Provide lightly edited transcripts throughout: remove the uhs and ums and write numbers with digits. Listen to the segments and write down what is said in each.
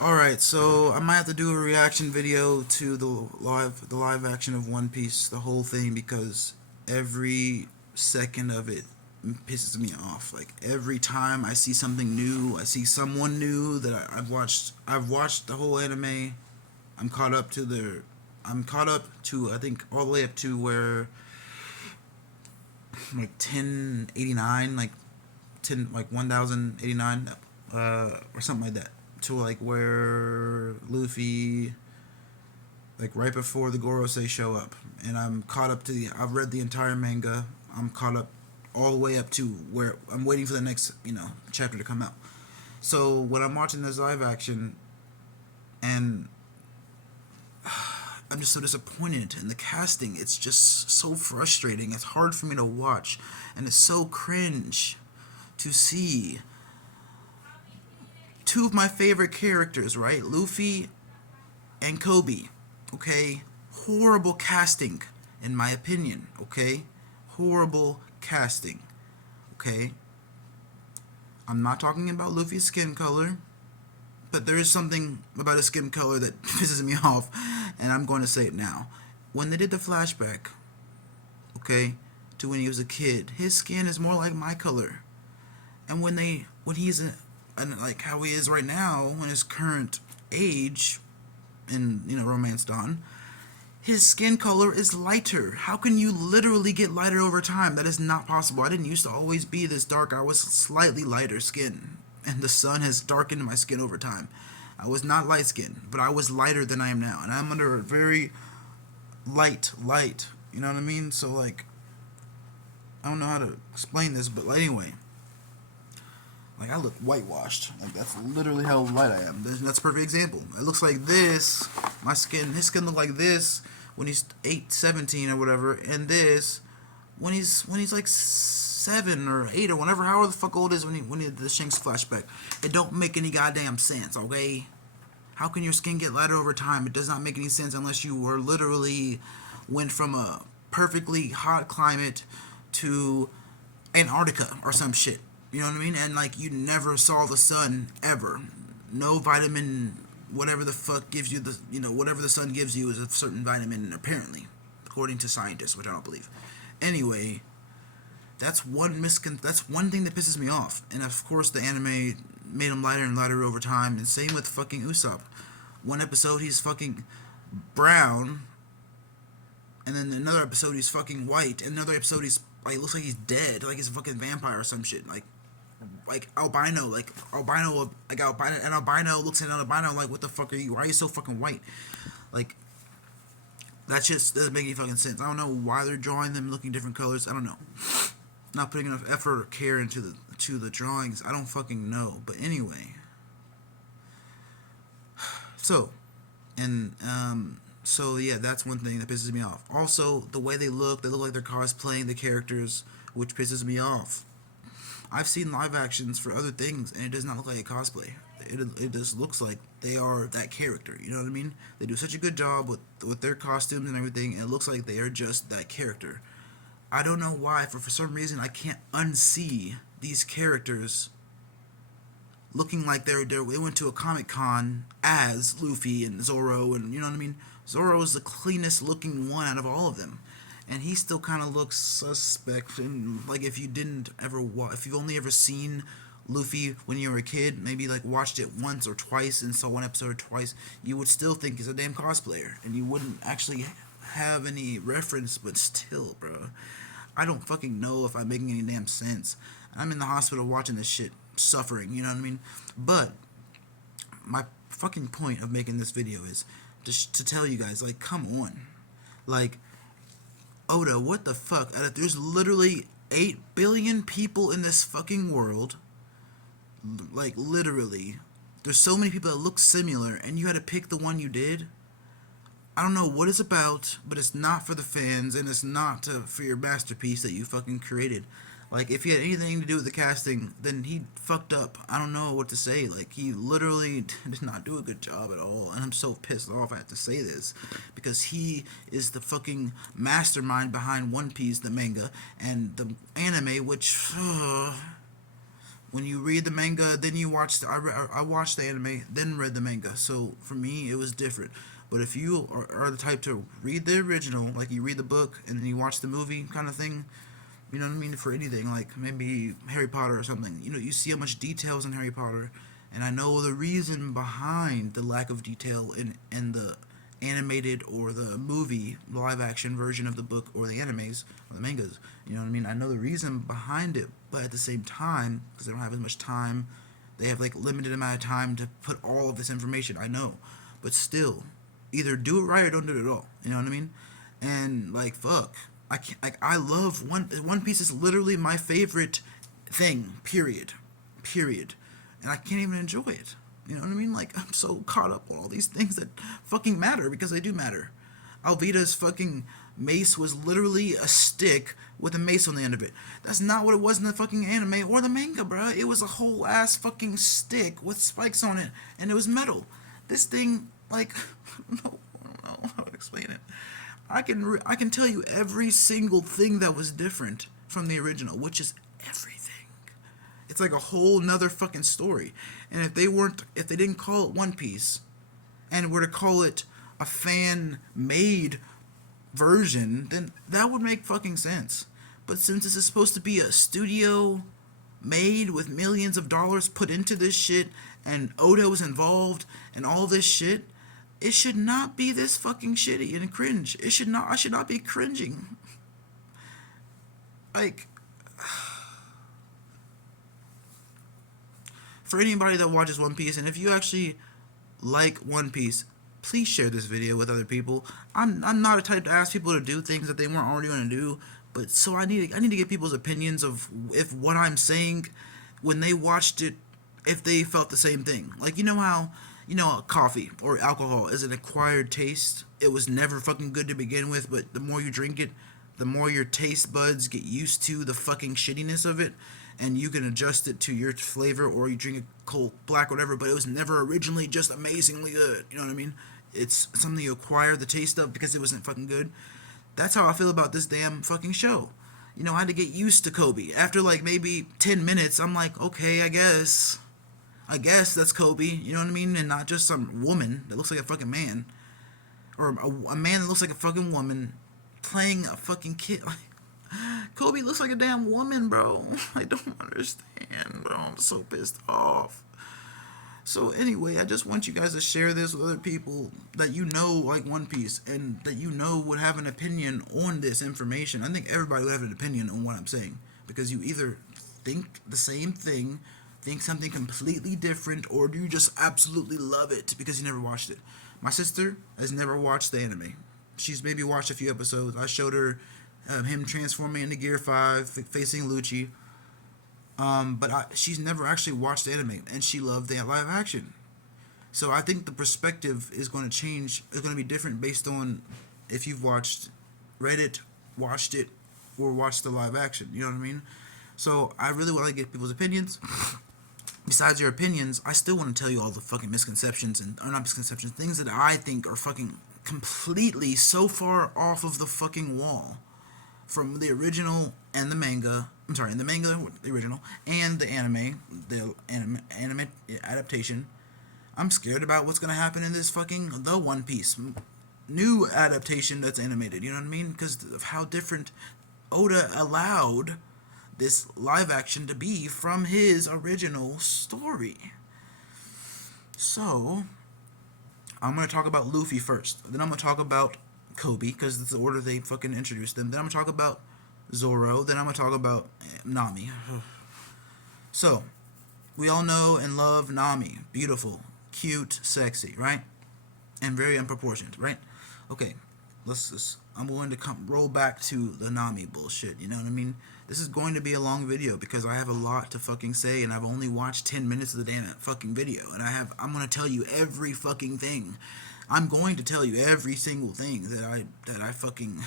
Alright, so I might have to do a reaction video to the live action of One Piece, the whole thing, because every second of it pisses me off. Like every time I see something new, I see someone new that I've watched the whole anime. I'm caught up to the I'm caught up to, I think, all the way up to where like 1089, like 1089, or something like that, to like where Luffy, like right before the Gorosei show up, and I'm caught up to the. I've read the entire manga. I'm caught up all the way up to where I'm waiting for the next chapter to come out. So when I'm watching this live action, and I'm just so disappointed in the casting. It's just so frustrating. It's hard for me to watch, and it's so cringe to see two of my favorite characters, right? Luffy and Kobe. Okay? Horrible casting, in my opinion. Okay? Horrible casting. Okay? I'm not talking about Luffy's skin color, but there is something about his skin color that pisses me off, and I'm going to say it now. When they did the flashback, okay, to when he was a kid, his skin is more like my color. And when he's and like how he is right now, in his current age, in Romance Dawn, his skin color is lighter. How can you literally get lighter over time? That is not possible. I didn't used to always be this dark. I was slightly lighter skin, and the sun has darkened my skin over time. I was not light skinned, but I was lighter than I am now, and I'm under a very light. You know what I mean? So like, I don't know how to explain this, but anyway, like I look whitewashed. Like that's literally how light I am. That's a perfect example. It looks like this. His skin look like this when he's 8, 17 or whatever, and this when he's like 7 or 8 or whatever, however the fuck old is when he did the Shanks flashback. It don't make any goddamn sense, okay? How can your skin get lighter over time? It does not make any sense unless you were literally went from a perfectly hot climate to Antarctica or some shit. You know what I mean? And like you never saw the sun ever. No vitamin, whatever the fuck gives you whatever the sun gives you is a certain vitamin, apparently, according to scientists, which I don't believe. Anyway, that's one thing that pisses me off. And of course, the anime made him lighter and lighter over time. And same with fucking Usopp. One episode he's fucking brown, and then another episode he's fucking white, and another episode he's like looks like he's dead, like he's a fucking vampire or some shit. Like albino, an albino looks at an albino like, what the fuck are you? Why are you so fucking white? Like that just doesn't make any fucking sense. I don't know why they're drawing them looking different colors. I don't know. Not putting enough effort or care into the drawings. I don't fucking know. But anyway, so and so yeah, that's one thing that pisses me off. Also, the way they look like they're cosplaying the characters, which pisses me off. I've seen live actions for other things, and it does not look like a cosplay. It just looks like they are that character. You know what I mean? They do such a good job with their costumes and everything, and it looks like they are just that character. I don't know why, for some reason, I can't unsee these characters looking like they went to a Comic Con as Luffy and Zoro, and you know what I mean. Zoro is the cleanest looking one out of all of them, and he still kind of looks suspect. And like if you didn't ever if you've only ever seen Luffy when you were a kid, maybe like watched it once or twice and saw one episode or twice, you would still think he's a damn cosplayer, and you wouldn't actually have any reference. But still, bro, I don't fucking know if I'm making any damn sense. I'm in the hospital watching this shit, suffering. You know what I mean? But my fucking point of making this video is just to tell you guys, like, come on, like, Oda, what the fuck? There's literally 8 billion people in this fucking world. Like, literally. There's so many people that look similar, and you had to pick the one you did? I don't know what it's about, but it's not for the fans, and it's not for your masterpiece that you fucking created. Like, if he had anything to do with the casting, then he fucked up. I don't know what to say. Like, he literally did not do a good job at all. And I'm so pissed off I have to say this. Because he is the fucking mastermind behind One Piece, the manga, and the anime, which... When you read the manga, then you watch. I watched the anime, then read the manga. So for me, it was different. But if you are the type to read the original, like you read the book and then you watch the movie kind of thing, you know what I mean? For anything, like maybe Harry Potter or something, you know, you see how much details in Harry Potter, and I know the reason behind the lack of detail in the animated or the movie live action version of the book or the animes or the mangas. You know what I mean? I know the reason behind it, but at the same time, because they don't have as much time, they have like limited amount of time to put all of this information. I know, but still, either do it right or don't do it at all. You know what I mean? And like fuck, I can't, like I love One Piece is literally my favorite thing. Period. And I can't even enjoy it. You know what I mean? Like I'm so caught up on all these things that fucking matter because they do matter. Alvida's fucking mace was literally a stick with a mace on the end of it. That's not what it was in the fucking anime or the manga, bruh. It was a whole ass fucking stick with spikes on it, and it was metal. This thing, like, no, I don't know how to explain it. I can tell you every single thing that was different from the original, which is everything. It's like a whole nother fucking story. And if they didn't call it One Piece, and were to call it a fan made version, then that would make fucking sense. But since this is supposed to be a studio made with millions of dollars put into this shit, and Oda was involved and all this shit, it should not be this fucking shitty and cringe. It should not. I should not be cringing. Like, for anybody that watches One Piece, and if you actually like One Piece, please share this video with other people. I'm not a type to ask people to do things that they weren't already going to do, but so I need to get people's opinions of if what I'm saying when they watched it, if they felt the same thing. Like, you know how coffee or alcohol is an acquired taste. It was never fucking good to begin with, but the more you drink it, the more your taste buds get used to the fucking shittiness of it, and you can adjust it to your flavor, or you drink it cold, black, whatever, but it was never originally just amazingly good. You know what I mean? It's something you acquire the taste of because it wasn't fucking good. That's how I feel about this damn fucking show. You know, I had to get used to Kobe. After like maybe 10 minutes, I'm like, okay, I guess that's Kobe, you know what I mean? And not just some woman that looks like a fucking man. Or a man that looks like a fucking woman playing a fucking kid. Like, Kobe looks like a damn woman, bro. I don't understand, bro. I'm so pissed off. So anyway, I just want you guys to share this with other people that you know like One Piece and that you know would have an opinion on this information. I think everybody would have an opinion on what I'm saying because you either think the same thing, think something completely different, or do you just absolutely love it because you never watched it? My sister has never watched the anime. She's maybe watched a few episodes. I showed her him transforming into Gear 5, facing Lucci. She's never actually watched the anime, and she loved the live action. So I think the perspective is going to change. It's going to be different based on if you've read it, watched it, or watched the live action. You know what I mean? So I really want to get people's opinions. Besides your opinions, I still want to tell you all the fucking misconceptions or not misconceptions, things that I think are fucking completely so far off of the fucking wall from the original and the manga. I'm sorry, in the manga, the original, and the anime adaptation. I'm scared about what's gonna happen in this fucking The One Piece new adaptation that's animated. You know what I mean? Because of how different Oda allowed this live action to be from his original story. So, I'm gonna talk about Luffy first. Then I'm gonna talk about Kobe because it's the order they fucking introduced them. Then I'm gonna talk about Zoro. Then I'm gonna talk about Nami. So, we all know and love Nami. Beautiful, cute, sexy, right? And very unproportioned, right? Okay, I'm going to roll back to the Nami bullshit. You know what I mean? This is going to be a long video because I have a lot to fucking say, and I've only watched 10 minutes of the damn fucking video, and I'm gonna tell you every fucking thing. I'm going to tell you every single thing that I fucking.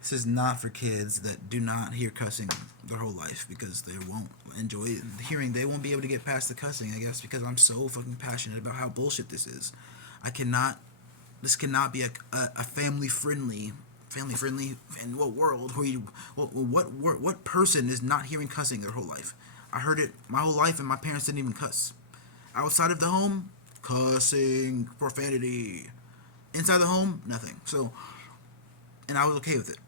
This is not for kids that do not hear cussing their whole life because they won't enjoy hearing. They won't be able to get past the cussing, I guess, because I'm so fucking passionate about how bullshit this is. This cannot be a family friendly. Family friendly in what world where what person is not hearing cussing their whole life? I heard it my whole life, and my parents didn't even cuss. Outside of the home, cussing, profanity. Inside the home, nothing. So, and I was okay with it.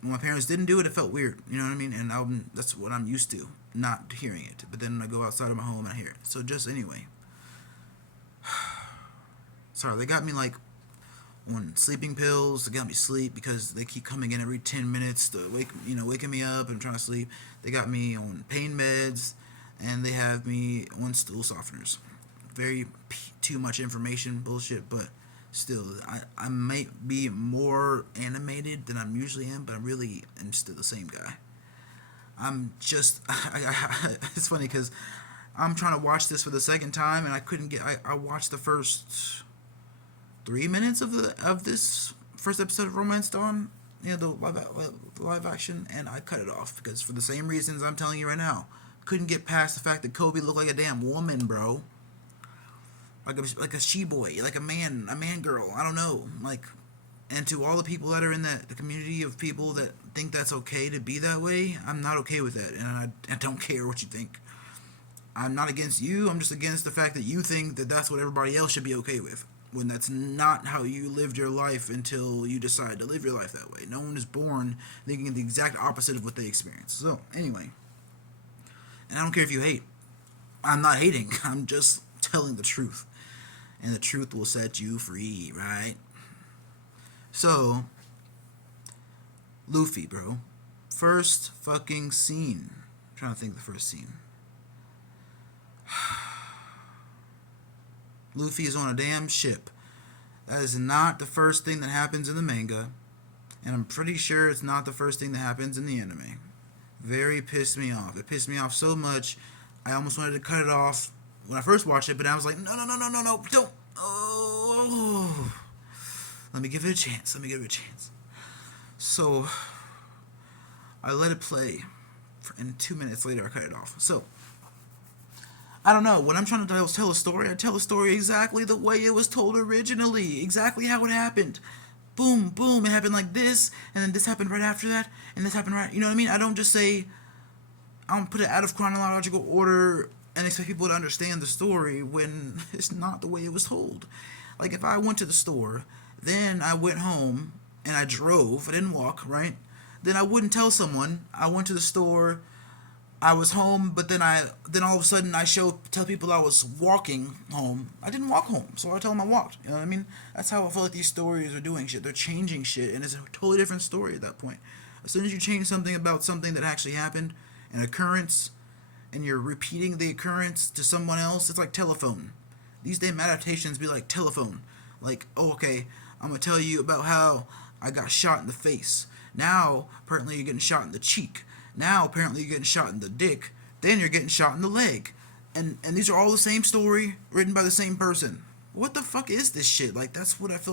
When my parents didn't do it, it felt weird. You know what I mean? And that's what I'm used to, not hearing it. But then when I go outside of my home and I hear it. So just anyway. Sorry, they got me like on sleeping pills to get me sleep because they keep coming in every 10 minutes to waking me up and trying to sleep. They got me on pain meds, and they have me on stool softeners. Very too much information bullshit, but still, I might be more animated than I usually am, but I really am still the same guy. I'm just, it's funny because I'm trying to watch this for the second time, and I couldn't get, I watched the first 3 minutes of this first episode of Romance Dawn, the live action, and I cut it off because for the same reasons I'm telling you right now. Couldn't get past the fact that Kofie looked like a damn woman, bro. Like a she boy, like a man girl. I don't know. And to all the people that are in the community of people that think that's okay to be that way, I'm not okay with that, and I don't care what you think. I'm not against you. I'm just against the fact that you think that that's what everybody else should be okay with, when that's not how you lived your life until you decide to live your life that way. No one is born thinking the exact opposite of what they experience. So anyway, and I don't care if you hate. I'm not hating. I'm just telling the truth. And the truth will set you free, right? So, Luffy, bro. First fucking scene. I'm trying to think of the first scene. Luffy is on a damn ship. That is not the first thing that happens in the manga. And I'm pretty sure it's not the first thing that happens in the anime. Very pissed me off. It pissed me off so much, I almost wanted to cut it off when I first watched it, but I was like, no, don't. Oh, let me give it a chance. So, I let it play, and 2 minutes later I cut it off. So, I don't know. When I'm trying to tell a story, I tell a story exactly the way it was told originally. Exactly how it happened. Boom, boom, it happened like this, and then this happened right after that, and this happened right... You know what I mean? I don't just say... I don't put it out of chronological order and expect people to understand the story when it's not the way it was told. Like, if I went to the store, then I went home, and I drove, I didn't walk, right? Then I wouldn't tell someone, I went to the store, I was home, but then all of a sudden tell people I was walking home. I didn't walk home, so I tell them I walked. You know what I mean? That's how I feel like these stories are doing shit. They're changing shit, and it's a totally different story at that point. As soon as you change something about something that actually happened, an occurrence, and you're repeating the occurrence to someone else, it's like telephone. These damn adaptations be like telephone. Like, oh, okay, I'm going to tell you about how I got shot in the face. Now, apparently you're getting shot in the cheek. Now, apparently you're getting shot in the dick. Then you're getting shot in the leg. And these are all the same story, written by the same person. What the fuck is this shit? Like, that's what I feel like